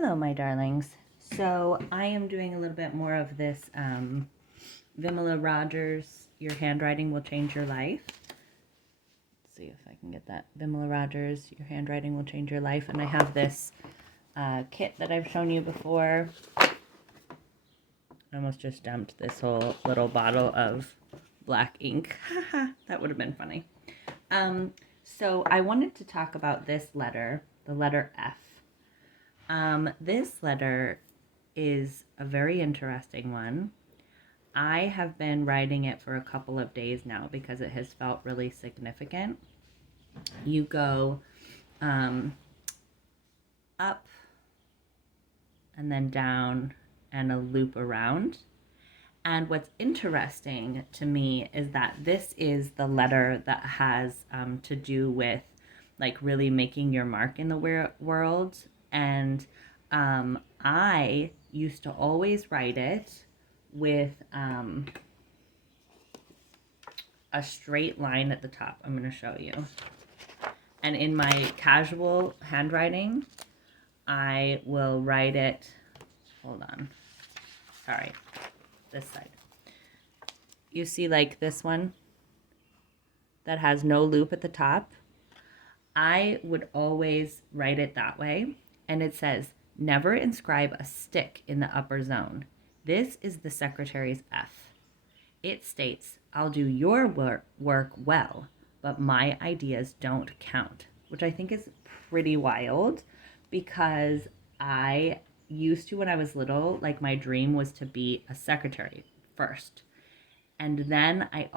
Hello, my darlings. So I am doing a little bit more of this Vimala Rodgers, Your Handwriting Will Change Your Life. Let's see if I can get that. Vimala Rodgers, Your Handwriting Will Change Your Life. And I have this kit that I've shown you before. I almost just dumped this whole little bottle of black ink. That would have been funny. So I wanted to talk about this letter, the letter F. This letter is a very interesting one. I have been writing it for a couple of days now because it has felt really significant. You go up and then down and a loop around. And what's interesting to me is that this is the letter that has to do with like really making your mark in the world. And I used to always write it with a straight line at the top. I'm going to show you. And in my casual handwriting, I will write it, hold on, sorry, this side. You see like this one that has no loop at the top? I would always write it that way. And it says, never inscribe a stick in the upper zone. This is the secretary's F. It states, I'll do your work well, but my ideas don't count, which I think is pretty wild because I used to, when I was little, like my dream was to be a secretary first. And then I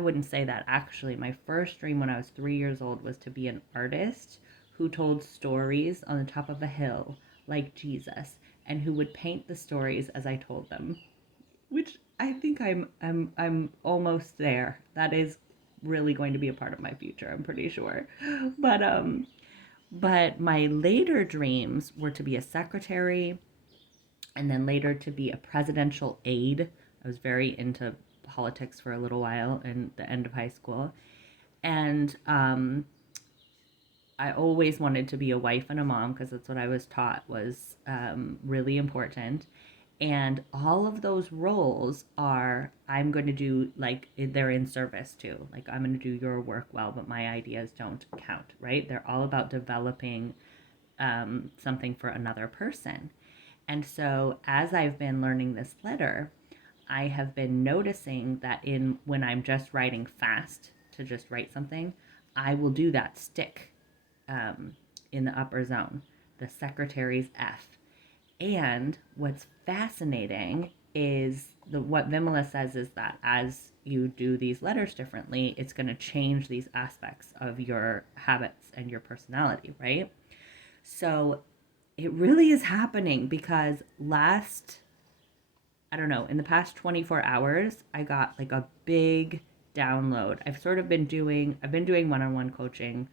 wouldn't say that actually. My first dream when I was 3 years old was to be an artist who told stories on the top of a hill like Jesus and who would paint the stories as I told them, which I think I'm almost there. That is really going to be a part of my future, I'm pretty sure. But my later dreams were to be a secretary and then later to be a presidential aide. I was very into politics for a little while in the end of high school. And I always wanted to be a wife and a mom because that's what I was taught was really important. And all of those roles are, I'm going to do, like, they're in service too. Like, I'm going to do your work well, but my ideas don't count, right? They're all about developing something for another person. And so as I've been learning this letter, I have been noticing that when I'm just writing fast to just write something, I will do that stick in the upper zone, the secretary's F. And what's fascinating is what Vimala says is that as you do these letters differently, it's going to change these aspects of your habits and your personality, right? So it really is happening because in the past 24 hours, I got like a big download. I've been doing one-on-one coaching.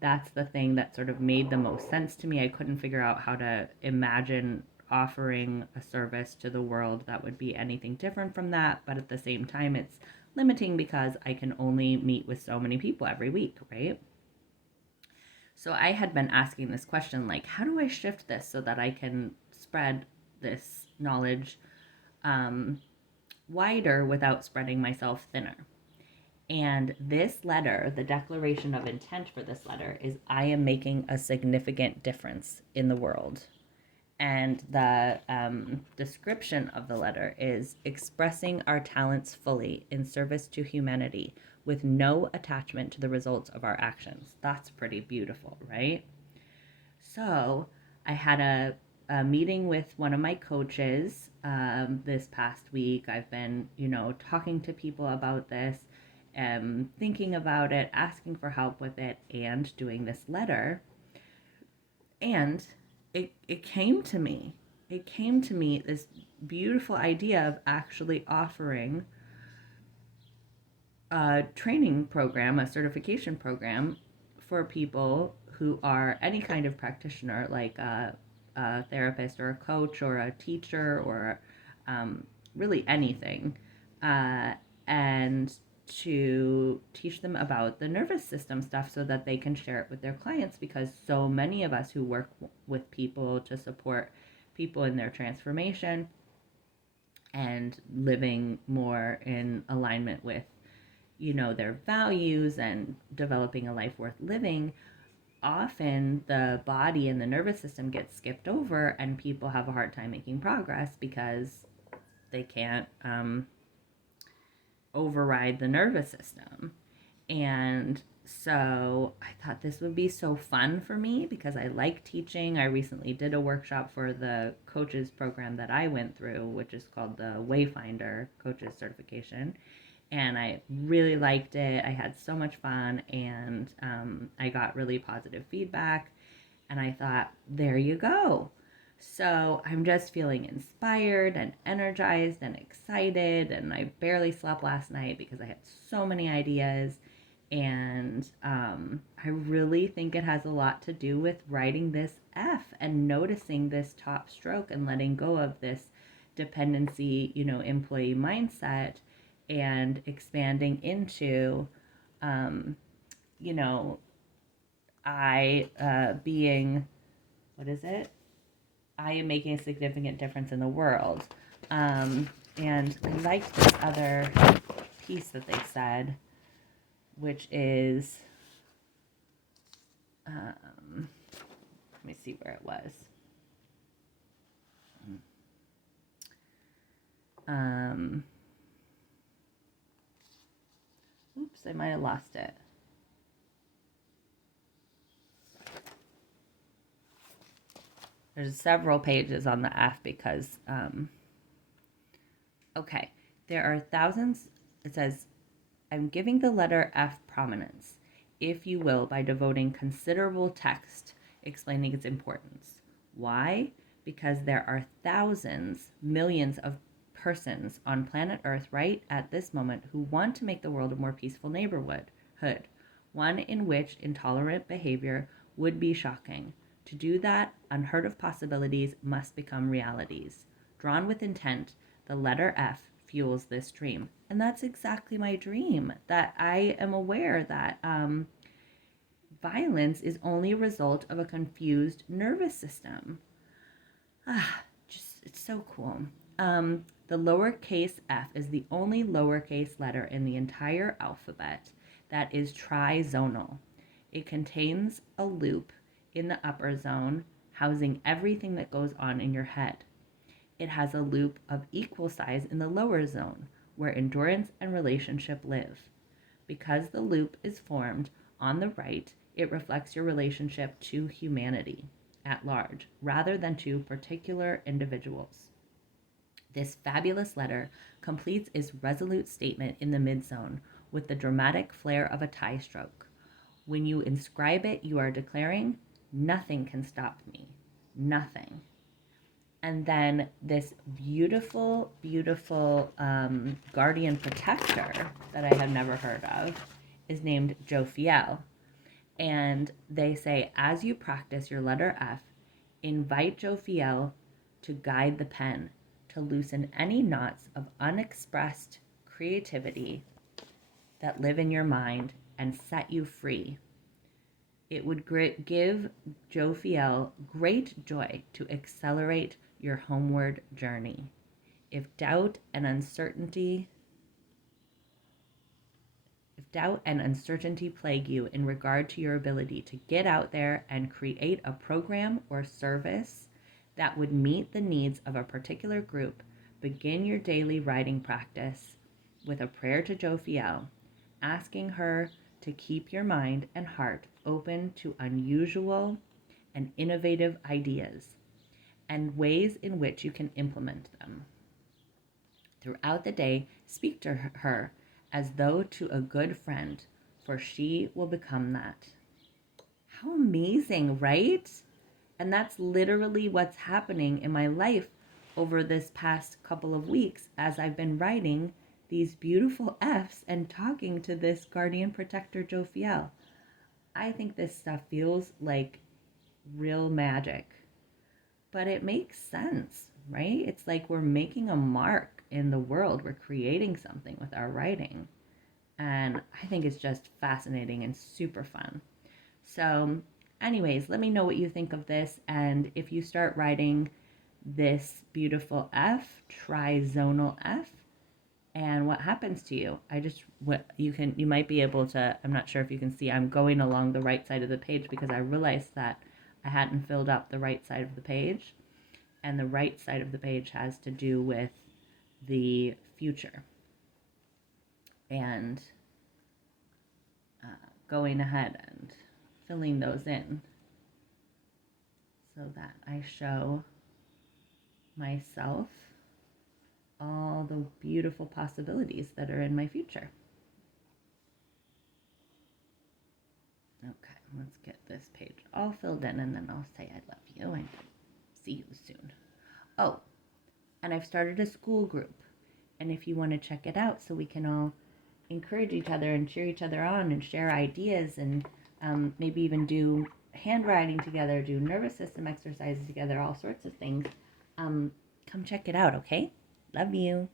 That's the thing that sort of made the most sense to me. I couldn't figure out how to imagine offering a service to the world that would be anything different from that. But at the same time, it's limiting because I can only meet with so many people every week, right? So I had been asking this question, like, how do I shift this so that I can spread this knowledge wider without spreading myself thinner? And this letter, the declaration of intent for this letter is, I am making a significant difference in the world. And the description of the letter is expressing our talents fully in service to humanity with no attachment to the results of our actions. That's pretty beautiful, right? So I had a meeting with one of my coaches this past week. I've been, talking to people about this, thinking about it, asking for help with it, and doing this letter. And it came to me. It came to me, this beautiful idea of actually offering a training program, a certification program for people who are any kind of practitioner, like a therapist or a coach or a teacher or really anything. And to teach them about the nervous system stuff so that they can share it with their clients, because so many of us who work with people to support people in their transformation and living more in alignment with, their values and developing a life worth living, often the body and the nervous system get skipped over and people have a hard time making progress because they can't override the nervous system. And so I thought this would be so fun for me because I like teaching. I recently did a workshop for the coaches program that I went through, which is called the Wayfinder Coaches Certification. And I really liked it. I had so much fun, and I got really positive feedback. And I thought, there you go. So I'm just feeling inspired and energized and excited. And I barely slept last night because I had so many ideas. And I really think it has a lot to do with writing this F and noticing this top stroke and letting go of this dependency, employee mindset, and expanding into, you know, I being, what is it? I am making a significant difference in the world. And I liked this other piece that they said, which is, let me see where it was. Oops, I might have lost it. There's several pages on the F because, okay, there are thousands. It says, I'm giving the letter F prominence, if you will, by devoting considerable text explaining its importance. Why? Because there are thousands, millions of persons on planet Earth right at this moment who want to make the world a more peaceful neighborhood, one in which intolerant behavior would be shocking. To do that, unheard of possibilities must become realities. Drawn with intent, the letter F fuels this dream. And that's exactly my dream, that I am aware that violence is only a result of a confused nervous system. It's so cool. The lowercase f is the only lowercase letter in the entire alphabet that is trizonal. It contains a loop in the upper zone, housing everything that goes on in your head. It has a loop of equal size in the lower zone, where endurance and relationship live. Because the loop is formed on the right, it reflects your relationship to humanity at large, rather than to particular individuals. This fabulous letter completes its resolute statement in the midzone with the dramatic flair of a tie stroke. When you inscribe it, you are declaring, nothing can stop me. Nothing. And then this beautiful, beautiful guardian protector that I have never heard of is named Jophiel. And they say, as you practice your letter F, invite Jophiel to guide the pen, to loosen any knots of unexpressed creativity that live in your mind and set you free. It would give Jophiel great joy to accelerate your homeward journey. If doubt and uncertainty plague you in regard to your ability to get out there and create a program or service that would meet the needs of a particular group, begin your daily writing practice with a prayer to Jophiel, asking her to keep your mind and heart open to unusual and innovative ideas and ways in which you can implement them. Throughout the day, speak to her as though to a good friend, for she will become that. How amazing, right? And that's literally what's happening in my life over this past couple of weeks as I've been writing these beautiful F's and talking to this guardian protector, Jophiel. I think this stuff feels like real magic, but it makes sense, right? It's like we're making a mark in the world. We're creating something with our writing. And I think it's just fascinating and super fun. So, anyways, let me know what you think of this. And if you start writing this beautiful F, try zonal F, and what happens to you. You might be able to, I'm not sure if you can see, I'm going along the right side of the page because I realized that I hadn't filled up the right side of the page, and the right side of the page has to do with the future, and going ahead and filling those in so that I show myself all the beautiful possibilities that are in my future. Okay, let's get this page all filled in, and then I'll say I love you and see you soon. Oh, and I've started a school group, and if you want to check it out so we can all encourage each other and cheer each other on and share ideas, and maybe even do handwriting together, do nervous system exercises together, all sorts of things, come check it out, okay? Love you.